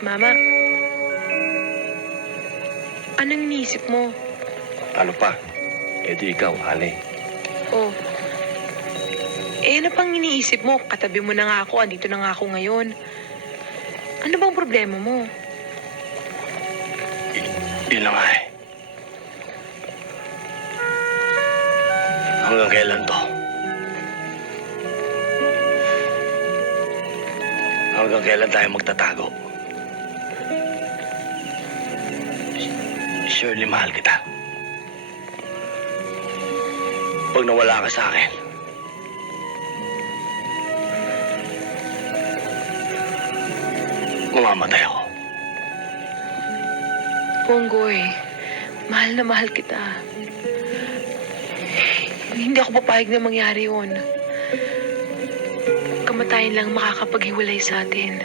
Mama, anong iniisip mo? Ano pa? E di ikaw, Hanay. Oh, ano pang iniisip mo? Katabi mo na nga ako, andito na nga ako ngayon. Ano bang problema mo? Yun na nga eh. Hanggang kailan to? Hanggang kailan tayo magtatago? Surely mahal kita. Pag nawala ka sa akin, mamamatay ako. Ponggoy, mahal na mahal kita. Hindi ako papayag na mangyari yun. Kamatayan lang makakapaghiwalay sa atin.